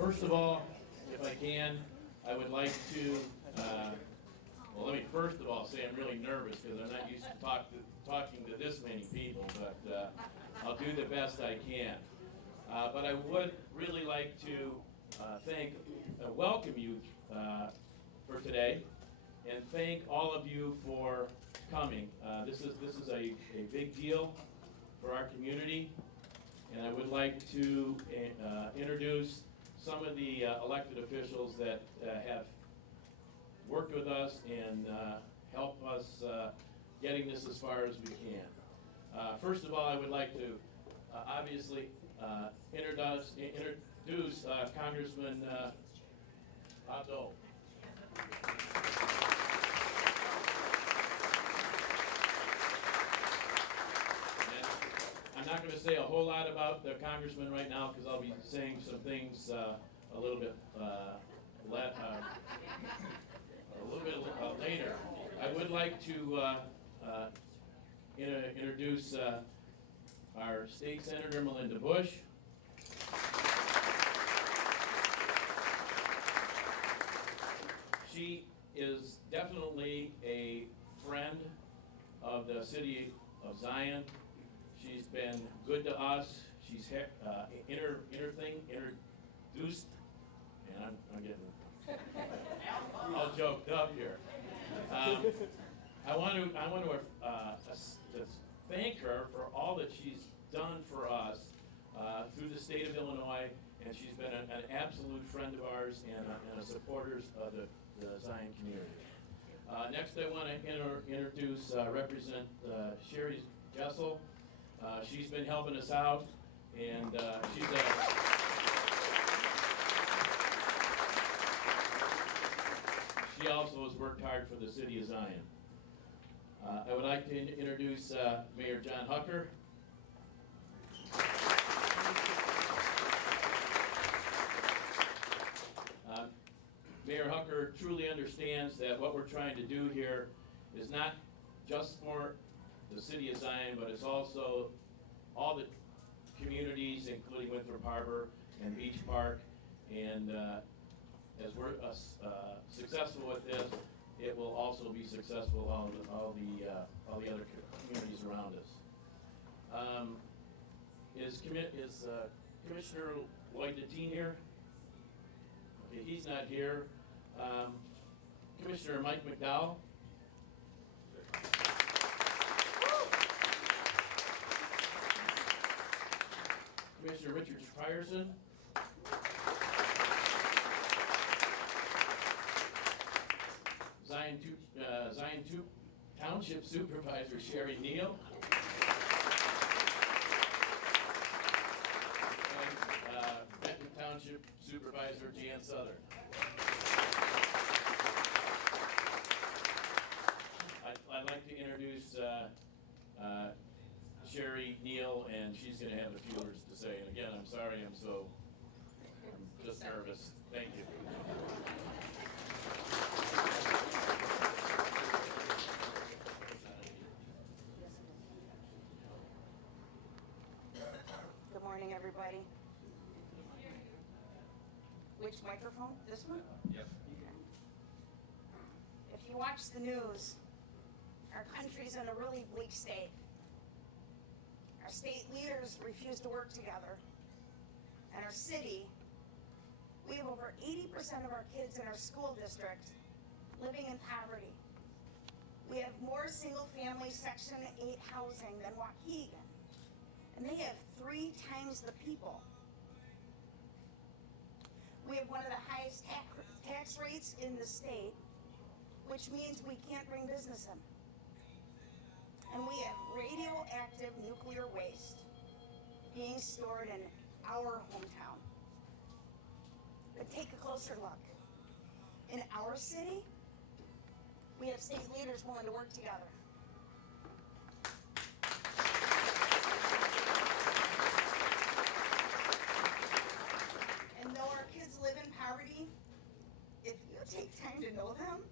First of all, if I can, I would like to, well, let me first of all say I'm really nervous because I'm not used to talking to this many people, but I'll do the best I can. But I would really like to welcome you for today, and thank all of you for coming. This is a big deal for our community, and I would like to introduce some of the elected officials that have worked with us and help us getting this as far as we can. First of all, I would like to obviously introduce Congressman Robert Dold. I'm not going to say a whole lot about the congressman right now because I'll be saying some things a little bit later. I would like to introduce our state senator Melinda Bush. She is definitely a friend of the city of Zion. She's been good to us. She's introduced, and I'm getting all joked up here. I want to thank her for all that she's done for us through the state of Illinois, and she's been an absolute friend of ours and a supporter of the Zion community. Next, I want to introduce Representative Sherry Jessel. She's been helping us out, and she also has worked hard for the city of Zion. I would like to introduce Mayor John Hucker. Mayor Hucker truly understands that what we're trying to do here is not just for the city of Zion, but it's also all the communities, including Winthrop Harbor and Beach Park. And as we're successful with this, it will also be successful all the other communities around us. Is Commissioner Lloyd Deteen here? Okay, he's not here. Commissioner Mike McDowell. Commissioner Richard Frierson. Zion 2 Township Supervisor Sherry Neal. And Benton Township Supervisor Jan Southern. I'd like to introduce Sherry Neal, and she's going to have a few words to say. And again, I'm sorry, I'm just nervous. Thank you. Good morning, everybody. Which microphone? This one? Yep. Okay. If you watch the news, our country's in a really bleak state. Our state leaders refuse to work together. And our city, we have over 80% of our kids in our school district living in poverty. We have more single-family Section 8 housing than Waukegan, and they have 3 times the people. We have one of the highest tax rates in the state, which means we can't bring business in. And we have radioactive nuclear waste being stored in our hometown. But take a closer look. In our city, we have state leaders willing to work together. And though our kids live in poverty, if you take time to know them,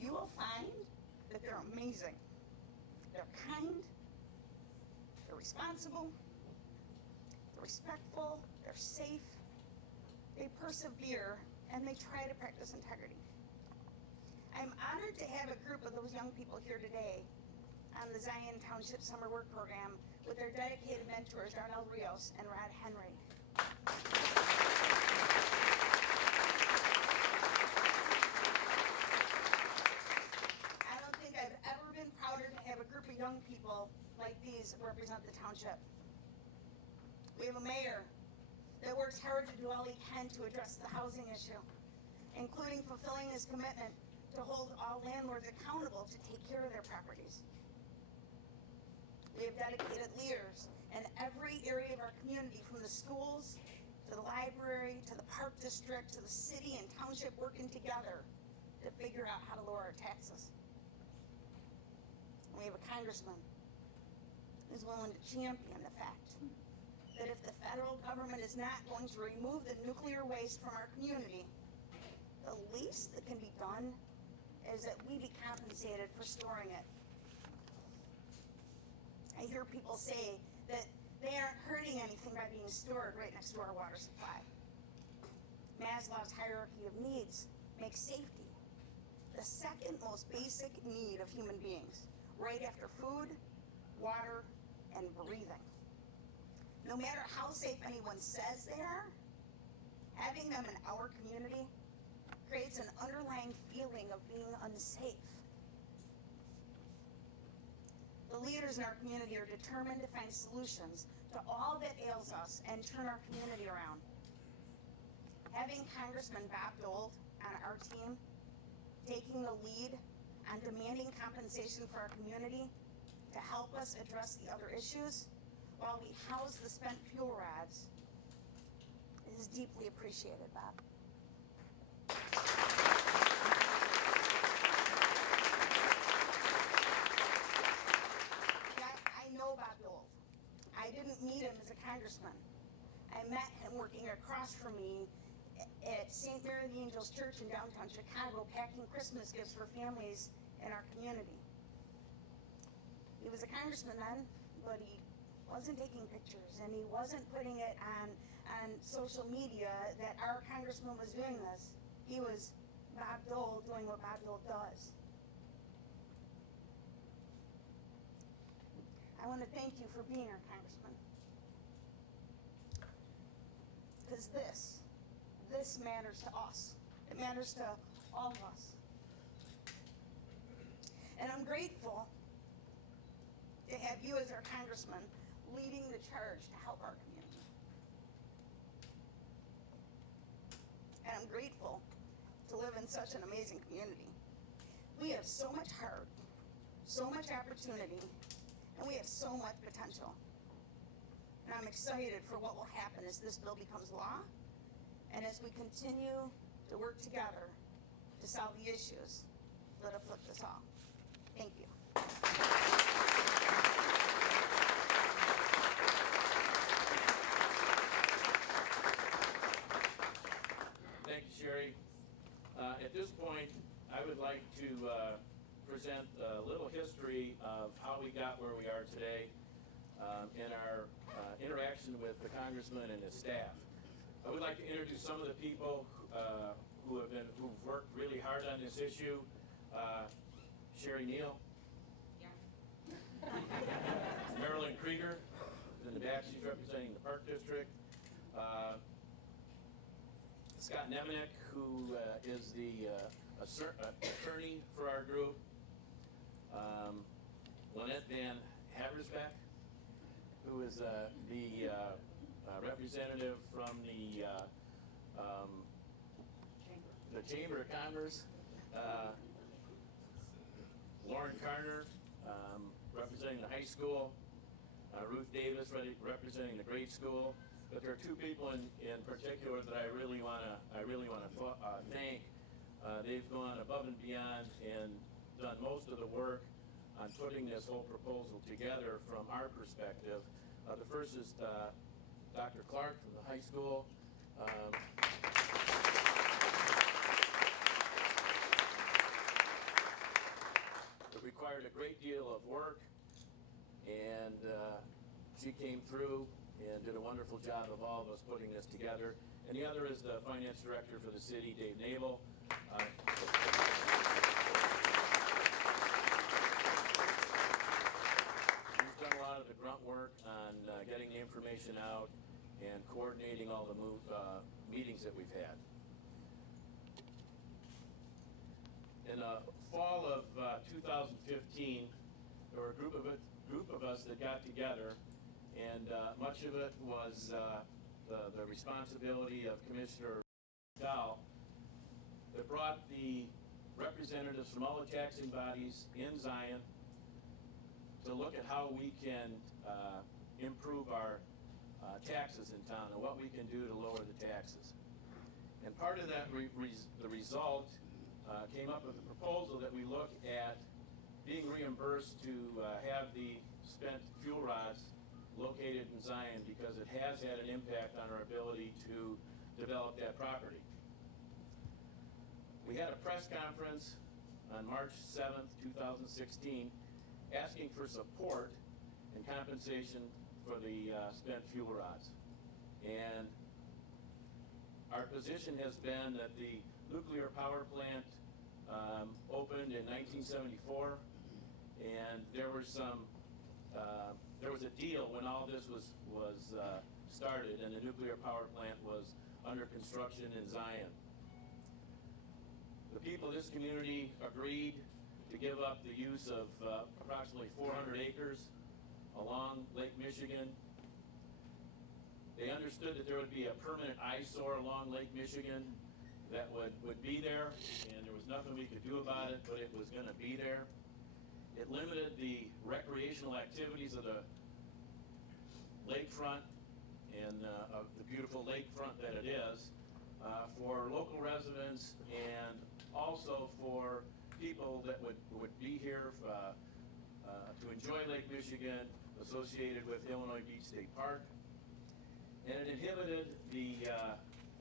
you will find that they're amazing. They're kind, they're responsible, they're respectful, they're safe, they persevere, and they try to practice integrity. I'm honored to have a group of those young people here today on the Zion Township Summer Work Program with their dedicated mentors, Darnell Rios and Rod Henry. I don't think I've ever been prouder to have a group of young people like these represent the township. We have a mayor that works hard to do all he can to address the housing issue, including fulfilling his commitment to hold all landlords accountable to take care of their properties. We have dedicated leaders in every area of our community, from the schools to the library to the park district to the city and township, working together to figure out how to lower our taxes. And we have a congressman who's willing to champion the fact that if the federal government is not going to remove the nuclear waste from our community, the least that can be done is that we be compensated for storing it. I hear people say that they aren't hurting anything by being stored right next to our water supply. Maslow's hierarchy of needs makes safety the second most basic need of human beings, right after food, water, and breathing. No matter how safe anyone says they are, having them in our community creates an underlying feeling of being unsafe. The leaders in our community are determined to find solutions to all that ails us and turn our community around. Having Congressman Bob Dold on our team, taking the lead on demanding compensation for our community to help us address the other issues while we house the spent fuel rods, is deeply appreciated, Bob. I know Bob Dold. I didn't meet him as a congressman. I met him working across from me at St. Mary of the Angels Church in downtown Chicago, packing Christmas gifts for families in our community. He was a congressman then, but he wasn't taking pictures and he wasn't putting it on social media that our congressman was doing this. He was Bob Dold doing what Bob Dold does. I want to thank you for being our congressman. Because this matters to us. It matters to all of us. And I'm grateful to have you as our congressman leading the charge to help our community. And I'm grateful to live in such an amazing community. We have so much heart, so much opportunity, and we have so much potential. And I'm excited for what will happen as this bill becomes law and as we continue to work together to solve the issues that afflict us all. Thank you. Thank you, Sherry. At this point, I would like to present a little history of how we got where we are today in our interaction with the congressman and his staff. I would like to introduce some of the people who've worked really hard on this issue. Sherry Neal. Yeah. Marilyn Krieger, in the back, she's representing the Park District. Scott Nemenek, who is the attorney for our group. Lynette Van Haversbeck, who is the representative from the Chamber of Commerce. Lauren Carter, representing the high school. Ruth Davis, representing the grade school. But there are two people in particular that I really want to thank. They've gone above and beyond and done most of the work on putting this whole proposal together from our perspective. The first is Dr. Clark from the high school. It required a great deal of work, and she came through and did a wonderful job of all of us putting this together. and the other is the finance director for the city, Dave Nabel. He's done a lot of the grunt work on getting the information out and coordinating all the meetings that we've had. In the fall of 2015, there were a group of us that got together, and much of it was the responsibility of Commissioner Dold, that brought the representatives from all the taxing bodies in Zion to look at how we can improve our taxes in town and what we can do to lower the taxes. And part of that, the result came up with a proposal that we look at being reimbursed to have the spent fuel rods located in Zion, because it has had an impact on our ability to develop that property. We had a press conference on March 7th, 2016, asking for support and compensation for the spent fuel rods. And our position has been that the nuclear power plant opened in 1974, and there was a deal when all this was started, and the nuclear power plant was under construction in Zion. The people of this community agreed to give up the use of approximately 400 acres along Lake Michigan. They understood that there would be a permanent eyesore along Lake Michigan that would be there, and there was nothing we could do about it, but it was going to be there. It limited the recreational activities of the lakefront and of the beautiful lakefront that it is for local residents, and also for people that would be here to enjoy Lake Michigan associated with Illinois Beach State Park. And it inhibited the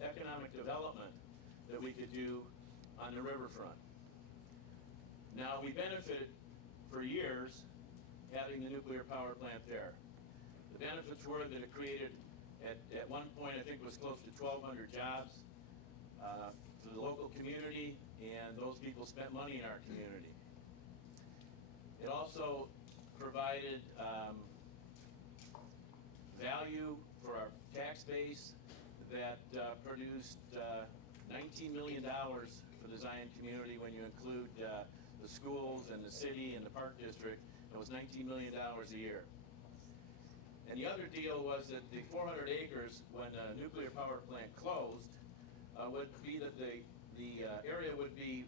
economic development that we could do on the riverfront. Now, we benefited for years having the nuclear power plant there. The benefits were that it created, at one point, I think it was close to 1,200 jobs for the local community, and those people spent money in our community. It also provided value for our tax base that produced $19 million for the Zion community. When you include the schools and the city and the park district, it was $19 million a year. And the other deal was that the 400 acres, when the nuclear power plant closed, would be that the area would be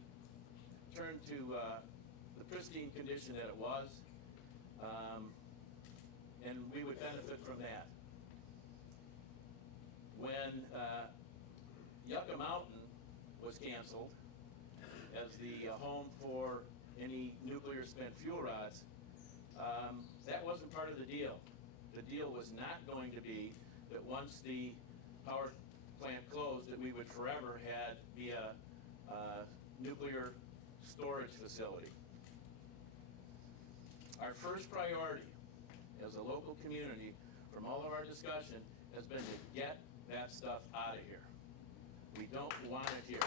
turned to the pristine condition that it was, and we would benefit from that. When Yucca Mountain was canceled as the home for any nuclear spent fuel rods, that wasn't part of the deal. The deal was not going to be that once the power plant closed that we would forever be a nuclear storage facility. Our first priority as a local community from all of our discussion has been to get that stuff out of here. We don't want it here.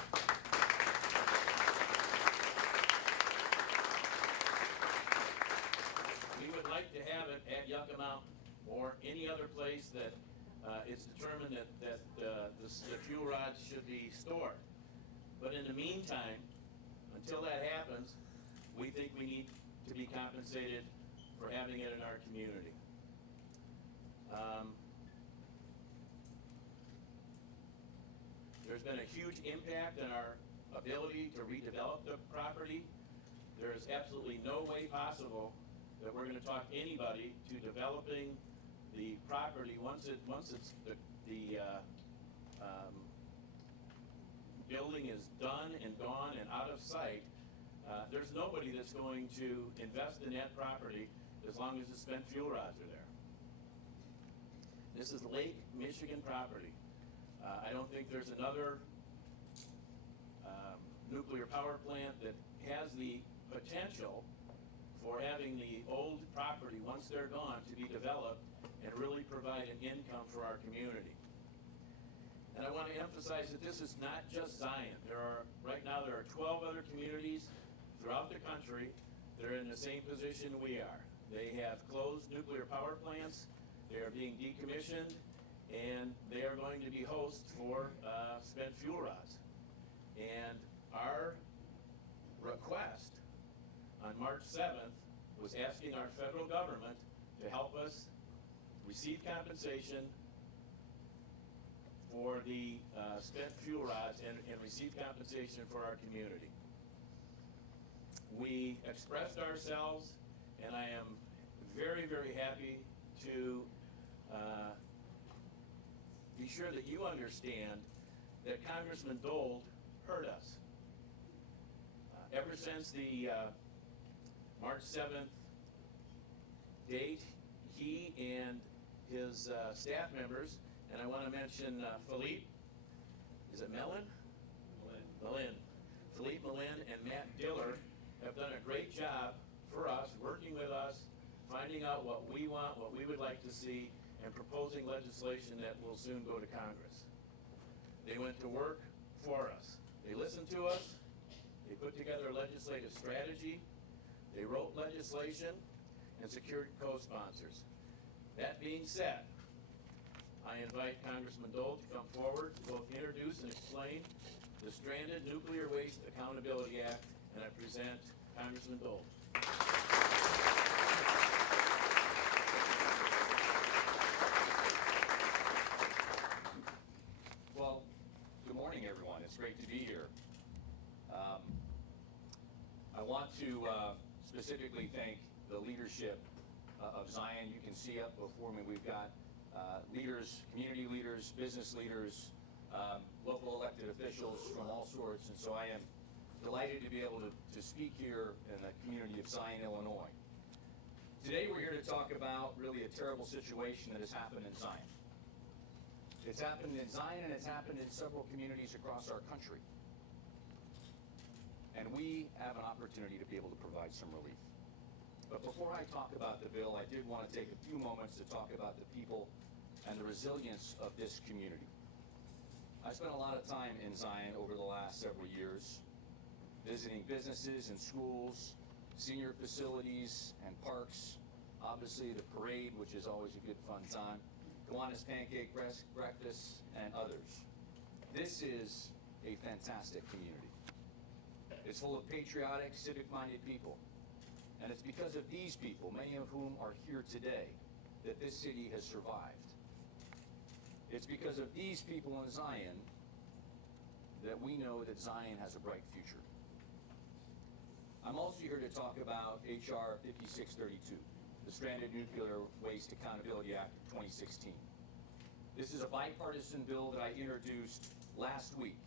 We would like to have it at Yucca Mountain or any other place that it's determined that the fuel rods should be stored. But in the meantime, until that happens, we think we need to be compensated for having it in our community. There's been a huge impact on our ability to redevelop the property. There is absolutely no way possible that we're going to talk anybody to developing the property once it's the building is done and gone and out of sight. There's nobody that's going to invest in that property as long as the spent fuel rods are there. This is Lake Michigan property. I don't think there's another nuclear power plant that has the potential for having the old property, once they're gone, to be developed and really provide an income for our community. And I want to emphasize that this is not just Zion. Right now there are 12 other communities throughout the country that are in the same position we are. They have closed nuclear power plants, they are being decommissioned, and they are going to be hosts for spent fuel rods. And our request on March 7th was asking our federal government to help us receive compensation for the spent fuel rods and receive compensation for our community. We expressed ourselves, and I am very, very happy to be sure that you understand that Congressman Dold heard us. Ever since the March 7th date, he and his staff members, and I want to mention Philippe, is it Mellon? Mellin. Philippe Mellin and Matt Diller have done a great job for us, working with us, finding out what we want, what we would like to see, and proposing legislation that will soon go to Congress. They went to work for us. They listened to us. They put together a legislative strategy. They wrote legislation and secured co-sponsors. That being said, I invite Congressman Dold to come forward to both introduce and explain the Stranded Nuclear Waste Accountability Act, and I present Congressman Dold. Well, good morning, everyone. It's great to be here. I want to specifically thank the leadership of Zion. You can see up before me, we've got leaders, community leaders, business leaders, local elected officials from all sorts, and so I am delighted to be able to speak here in the community of Zion, Illinois. Today we're here to talk about really a terrible situation that has happened in Zion. It's happened in Zion and it's happened in several communities across our country. And we have an opportunity to be able to provide some relief. But before I talk about the bill, I did want to take a few moments to talk about the people and the resilience of this community. I spent a lot of time in Zion over the last several years, visiting businesses and schools, senior facilities and parks, obviously the parade, which is always a good fun time, Kiwanis Pancake Breakfast, and others. This is a fantastic community. It's full of patriotic, civic-minded people. And it's because of these people, many of whom are here today, that this city has survived. It's because of these people in Zion that we know that Zion has a bright future. I'm also here to talk about H.R. 5632, the Stranded Nuclear Waste Accountability Act of 2016. This is a bipartisan bill that I introduced last week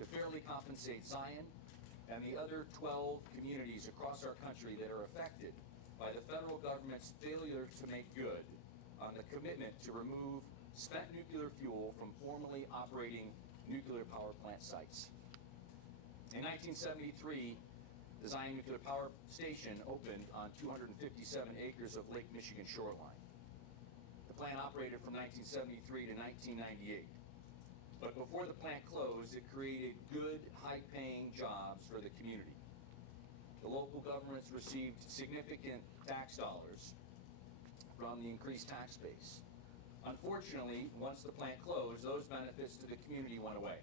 to fairly compensate Zion and the other 12 communities across our country that are affected by the federal government's failure to make good on the commitment to remove spent nuclear fuel from formerly operating nuclear power plant sites. In 1973, the Zion Nuclear Power Station opened on 257 acres of Lake Michigan shoreline. The plant operated from 1973 to 1998. But before the plant closed, it created good, high-paying jobs for the community. The local governments received significant tax dollars from the increased tax base. Unfortunately, once the plant closed, those benefits to the community went away.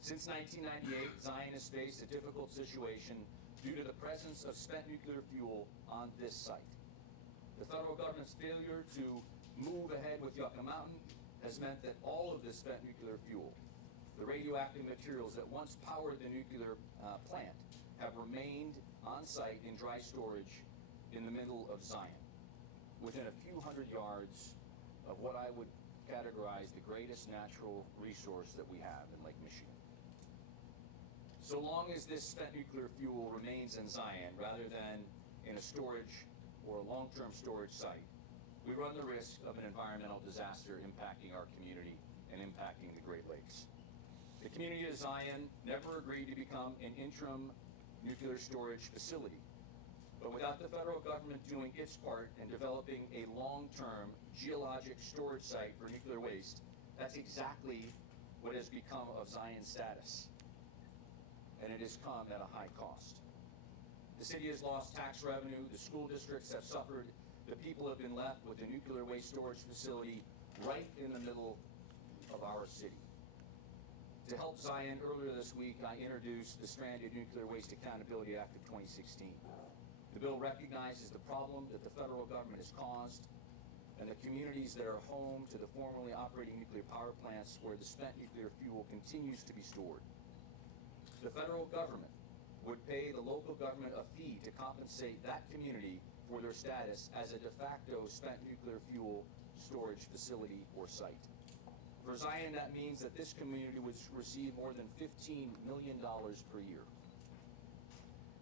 Since 1998, Zion has faced a difficult situation due to the presence of spent nuclear fuel on this site. The federal government's failure to move ahead with Yucca Mountain has meant that all of this spent nuclear fuel, the radioactive materials that once powered the nuclear plant, have remained on site in dry storage in the middle of Zion, within a few hundred yards of what I would categorize the greatest natural resource that we have in Lake Michigan. So long as this spent nuclear fuel remains in Zion rather than in a storage or a long-term storage site, we run the risk of an environmental disaster impacting our community and impacting the Great Lakes. The community of Zion never agreed to become an interim nuclear storage facility. But without the federal government doing its part in developing a long-term geologic storage site for nuclear waste, that's exactly what has become of Zion's status, and it has come at a high cost. The city has lost tax revenue, the school districts have suffered, the people have been left with a nuclear waste storage facility right in the middle of our city. To help Zion, earlier this week, I introduced the Stranded Nuclear Waste Accountability Act of 2016. The bill recognizes the problem that the federal government has caused and the communities that are home to the formerly operating nuclear power plants where the spent nuclear fuel continues to be stored. The federal government would pay the local government a fee to compensate that community for their status as a de facto spent nuclear fuel storage facility or site. For Zion, that means that this community would receive more than $15 million per year.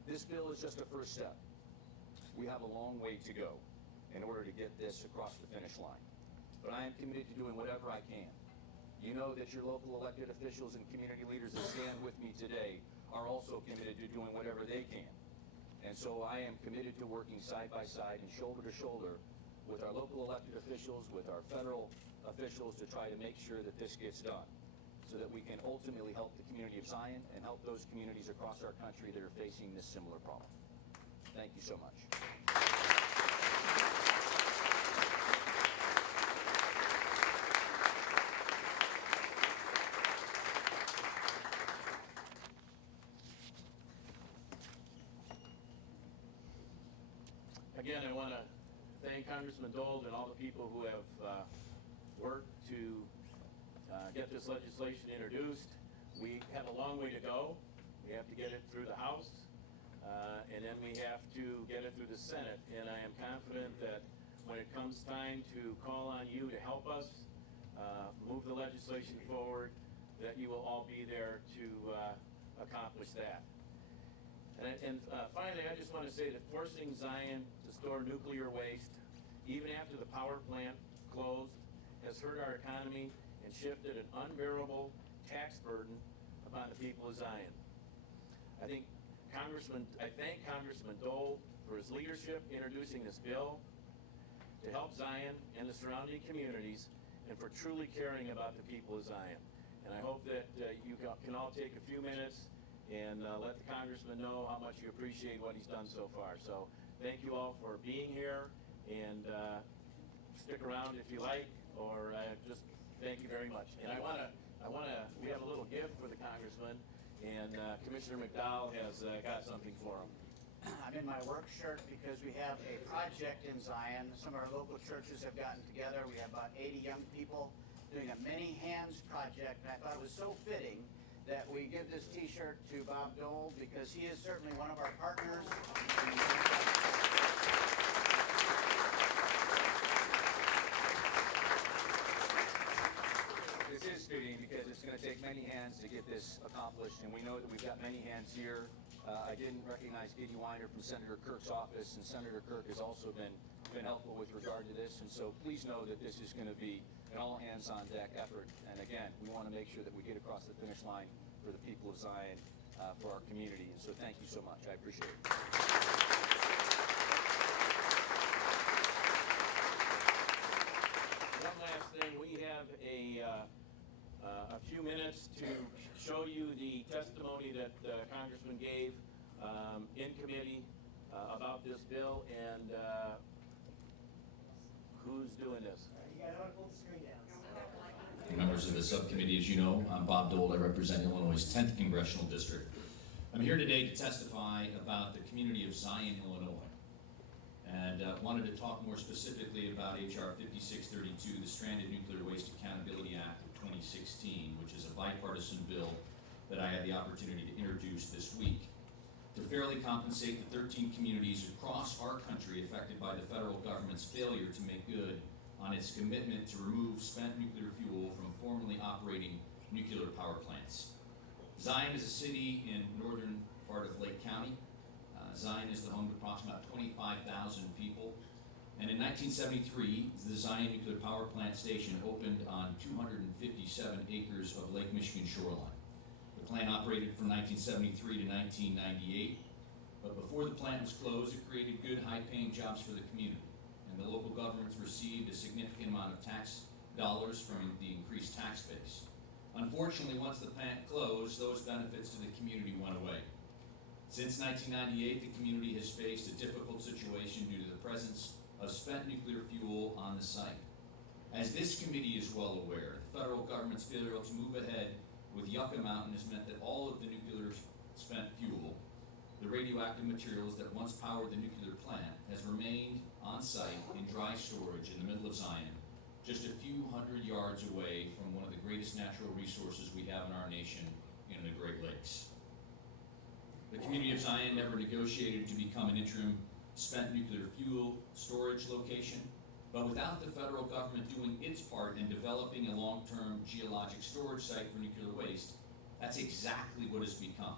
This bill is just a first step. We have a long way to go in order to get this across the finish line. But I am committed to doing whatever I can. You know that your local elected officials and community leaders that stand with me today are also committed to doing whatever they can. And so I am committed to working side by side and shoulder to shoulder with our local elected officials, with our federal officials to try to make sure that this gets done so that we can ultimately help the community of Zion and help those communities across our country that are facing this similar problem. Thank you so much. Again, I want to thank Congressman Dold and all the people who have worked to get this legislation introduced. We have a long way to go. We have to get it through the House, and then we have to get it through the Senate. And I am confident that when it comes time to call on you to help us move the legislation forward, that you will all be there to accomplish that. And finally, I just want to say that forcing Zion to store nuclear waste, even after the power plant closed, has hurt our economy and shifted an unbearable tax burden upon the people of Zion. I thank Congressman Dold for his leadership introducing this bill to help Zion and the surrounding communities, and for truly caring about the people of Zion. And I hope that you can all take a few minutes and let the congressman know how much you appreciate what he's done so far. So thank you all for being here, and stick around if you like, or just thank you very much. And we have a little gift for the congressman, and Commissioner McDowell has got something for him. I'm in my work shirt because we have a project in Zion. Some of our local churches have gotten together. We have about 80 young people doing a many hands project, and I thought it was so fitting that we give this t-shirt to Bob Dold because he is certainly one of our partners. This is fitting because it's going to take many hands to get this accomplished, and we know that we've got many hands here. I didn't recognize Giddy Weiner from Senator Kirk's office, and Senator Kirk has also been helpful with regard to this, and so please know that this is going to be an all-hands-on-deck effort. And again, we want to make sure that we get across the finish line for the people of Zion, for our community, and so thank you so much. I appreciate it. One last thing, we have a few minutes to show you the testimony that the congressman gave in committee about this bill, and who's doing this? You gotta hold the screen down. Members of the subcommittee, as you know, I'm Bob Dold. I represent Illinois' 10th Congressional District. I'm here today to testify about the community of Zion, Illinois, and wanted to talk more specifically about H.R. 5632, the Stranded Nuclear Waste Accountability Act of 2016, which is a bipartisan bill that I had the opportunity to introduce this week to fairly compensate the 13 communities across our country affected by the federal government's failure to make good on its commitment to remove spent nuclear fuel from formerly operating nuclear power plants. Zion is a city in northern part of Lake County. Zion is the home to approximately 25,000 people. And in 1973, the Zion Nuclear Power Plant Station opened on 257 acres of Lake Michigan shoreline. The plant operated from 1973 to 1998, but before the plant was closed, it created good, high-paying jobs for the community. And the local governments received a significant amount of tax dollars from the increased tax base. Unfortunately, once the plant closed, those benefits to the community went away. Since 1998, the community has faced a difficult situation due to the presence of spent nuclear fuel on the site. As this committee is well aware, the federal government's failure to move ahead with Yucca Mountain has meant that all of the nuclear spent fuel, the radioactive materials that once powered the nuclear plant, has remained on site in dry storage in the middle of Zion, just a few hundred yards away from one of the greatest natural resources we have in our nation in the Great Lakes. The community of Zion never negotiated to become an interim spent nuclear fuel storage location, but without the federal government doing its part in developing a long-term geologic storage site for nuclear waste, that's exactly what it's become.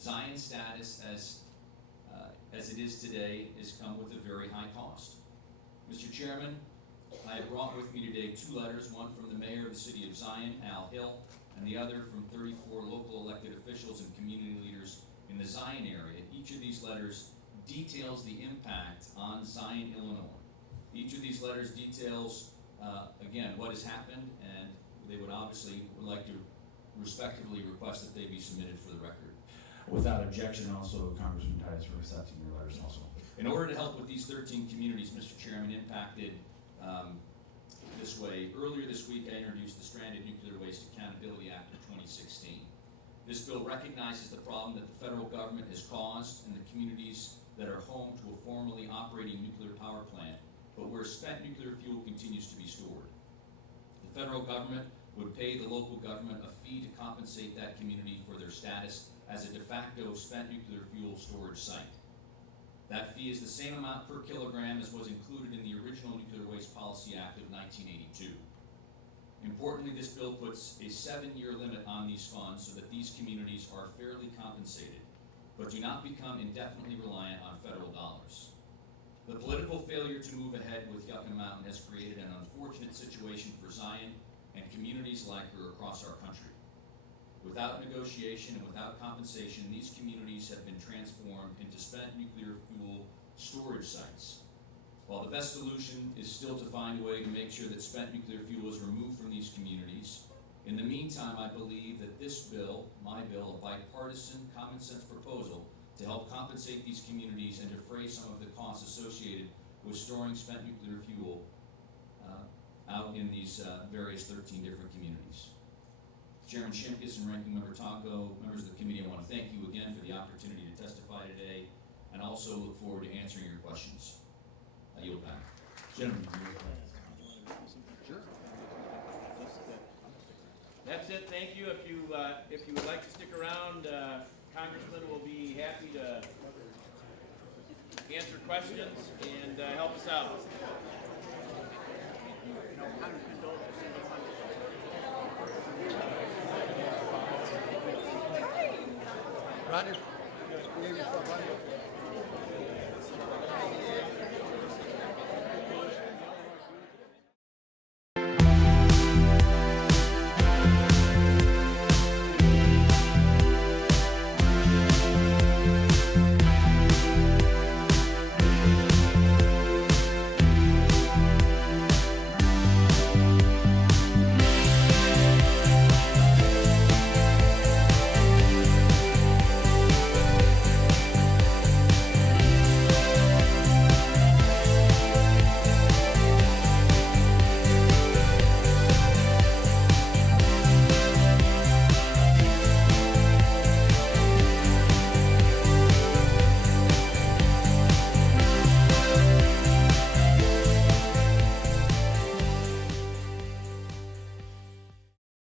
Zion's status as it is today has come with a very high cost. Mr. Chairman, I have brought with me today 2 letters, one from the mayor of the city of Zion, Al Hill, and the other from 34 local elected officials and community leaders in the Zion area. Each of these letters details the impact on Zion, Illinois. Each of these letters details, again, what has happened, and they would like to respectively request that they be submitted for the record. Without objection, also, Congressman Tice, for accepting your letters also. In order to help with these 13 communities, Mr. Chairman, impacted this way, earlier this week I introduced the Stranded Nuclear Waste Accountability Act of 2016. This bill recognizes the problem that the federal government has caused in the communities that are home to a formerly operating nuclear power plant, but where spent nuclear fuel continues to be stored. The federal government would pay the local government a fee to compensate that community for their status as a de facto spent nuclear fuel storage site. That fee is the same amount per kilogram as was included in the original Nuclear Waste Policy Act of 1982. Importantly, this bill puts a 7-year limit on these funds so that these communities are fairly compensated, but do not become indefinitely reliant on federal dollars. The political failure to move ahead with Yucca Mountain has created an unfortunate situation for Zion and communities like her across our country. Without negotiation and without compensation, these communities have been transformed into spent nuclear fuel storage sites. While the best solution is still to find a way to make sure that spent nuclear fuel is removed from these communities, in the meantime, I believe that this bill, my bill, a bipartisan, common sense proposal to help compensate these communities and defray some of the costs associated with storing spent nuclear fuel out in these various 13 different communities. Chairman Shimkus and Ranking Member Tonko, members of the committee, I want to thank you again for the opportunity to testify today, and also look forward to answering your questions. I yield back. Gentlemen, Sure. That's it, thank you. If you would like to stick around, Congressman will be happy to answer questions and help us out. Congressman Dold, Roger.